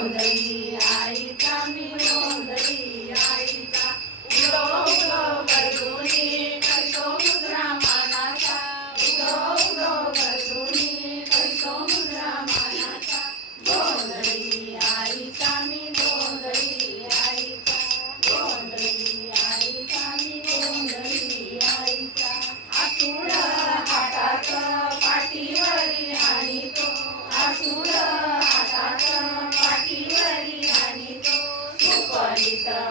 আমাদের सीता